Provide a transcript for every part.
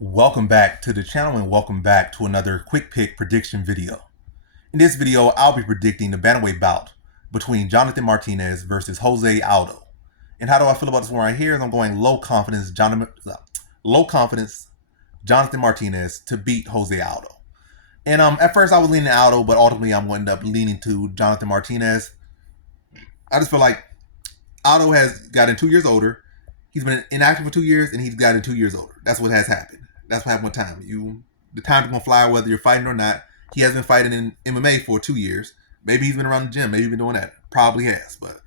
Welcome back to the channel and welcome back to another quick pick prediction video. In this video, I'll be predicting the bantamweight bout between Jonathan Martinez versus Jose Aldo. And how do I feel about this one right here? I'm going low confidence Jonathan Martinez to beat Jose Aldo. And at first I was leaning Aldo, but ultimately I'm going to end up leaning to Jonathan Martinez. I just feel like Aldo has gotten 2 years older. He's been inactive for 2 years, and he's gotten 2 years older. That's what has happened. That's what happened with time. The time's gonna fly whether you're fighting or not. He has been fighting in MMA for 2 years. Maybe he's been around the gym. Maybe he's been doing that. Probably has. But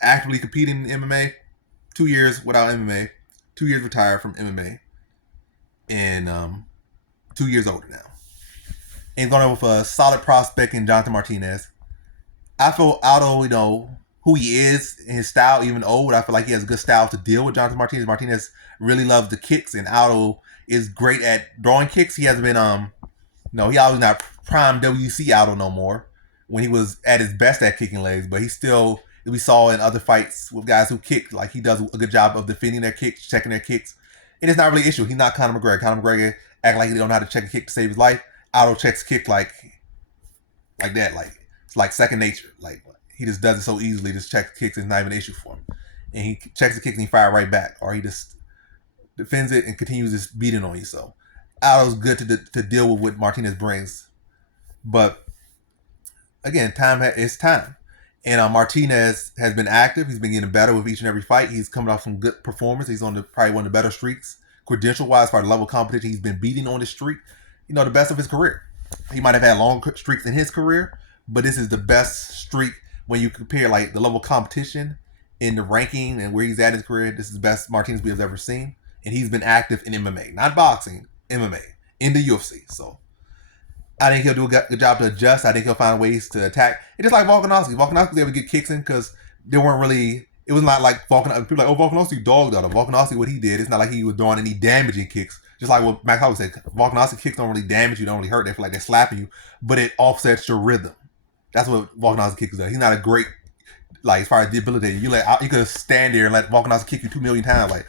actively competing in MMA, 2 years without MMA, 2 years retired from MMA, and 2 years older now. And he's going with a solid prospect in Jonathan Martinez. I feel Aldo, who he is in his style, even old, I feel like he has a good style to deal with Jonathan Martinez. Martinez really loves the kicks, and Aldo is great at throwing kicks. He hasn't been, he always not prime WC Aldo no more when he was at his best at kicking legs, but he still, we saw in other fights with guys who kick, like he does a good job of defending their kicks, checking their kicks, and it's not really an issue. He's not Conor McGregor. Conor McGregor act like he don't know how to check a kick to save his life. Aldo checks kick like that, like it's like second nature. Like he just does it so easily. Just checks kicks is not even an issue for him, and he checks the kicks and he fires right back, or he just defends it and continues this beating on you. So Aldo's good to deal with what Martinez brings, but again, it's time. And Martinez has been active. He's been getting better with each and every fight. He's coming off some good performance. He's on probably one of the better streaks, credential-wise, for the level of competition he's been beating on this streak. The best of his career. He might have had long streaks in his career, but this is the best streak when you compare like the level of competition in the ranking and where he's at in his career. This is the best Martinez we have ever seen. And he's been active in MMA, not boxing, MMA, in the UFC. So I think he'll do a good job to adjust. I think he'll find ways to attack. It's just like Volkanovski. Volkanovski was able to get kicks in because they weren't really, it was not like Volkanovski. People are like, oh, Volkanovski dogged out of Volkanovski. What he did, it's not like he was throwing any damaging kicks. Just like what Max Holloway said, Volkanovski kicks don't really damage you, don't really hurt. They feel like they're slapping you, but it offsets your rhythm. That's what Volkanovski kicks does. He's not a great, like, as far as debilitating. You could stand there and let Volkanovski kick you 2 million times, like,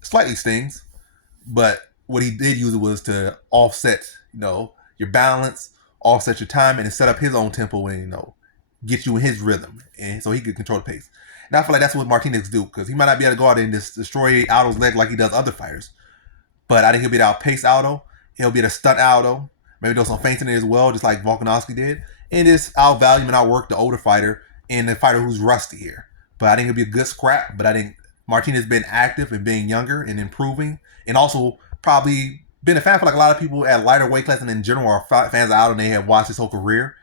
slightly stings. But what he did use it was to offset, your balance, offset your time, and set up his own tempo and, get you in his rhythm. And so he could control the pace. And I feel like that's what Martinez do, because he might not be able to go out there and just destroy Aldo's leg like he does other fighters. But I think he'll be able to outpace Aldo. He'll be able to stunt Aldo. Maybe do some feints in it as well, just like Volkanovski did. And just outvalue and outwork the older fighter and the fighter who's rusty here. But I think it'll be a good scrap. But I think Martinez has been active and being younger and improving, and also probably been a fan for like a lot of people at lighter weight class and in general are fans of Aldo, and they have watched his whole career.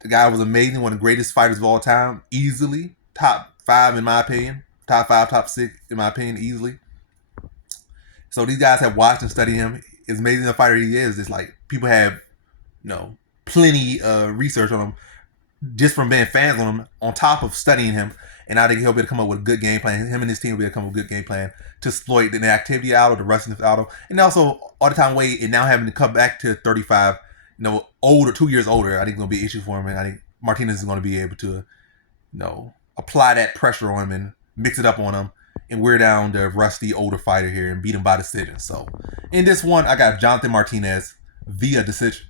The guy was amazing, one of the greatest fighters of all time, easily top 5 in my opinion, top 5, top 6 in my opinion, easily. So these guys have watched and studied him. As amazing a fighter he is, it's like people have, plenty of research on him just from being fans on him, on top of studying him. And I think he'll be able to come up with a good game plan. Him and his team will be able to come up with a good game plan to exploit the activity out of the rustiness out of, and also all the time weight and now having to come back to 35, older, 2 years older. I think it's gonna be an issue for him, and I think Martinez is going to be able to, apply that pressure on him and mix it up on him and wear down the rusty older fighter here and beat him by decision. So in this one, I got Jonathan Martinez via decision.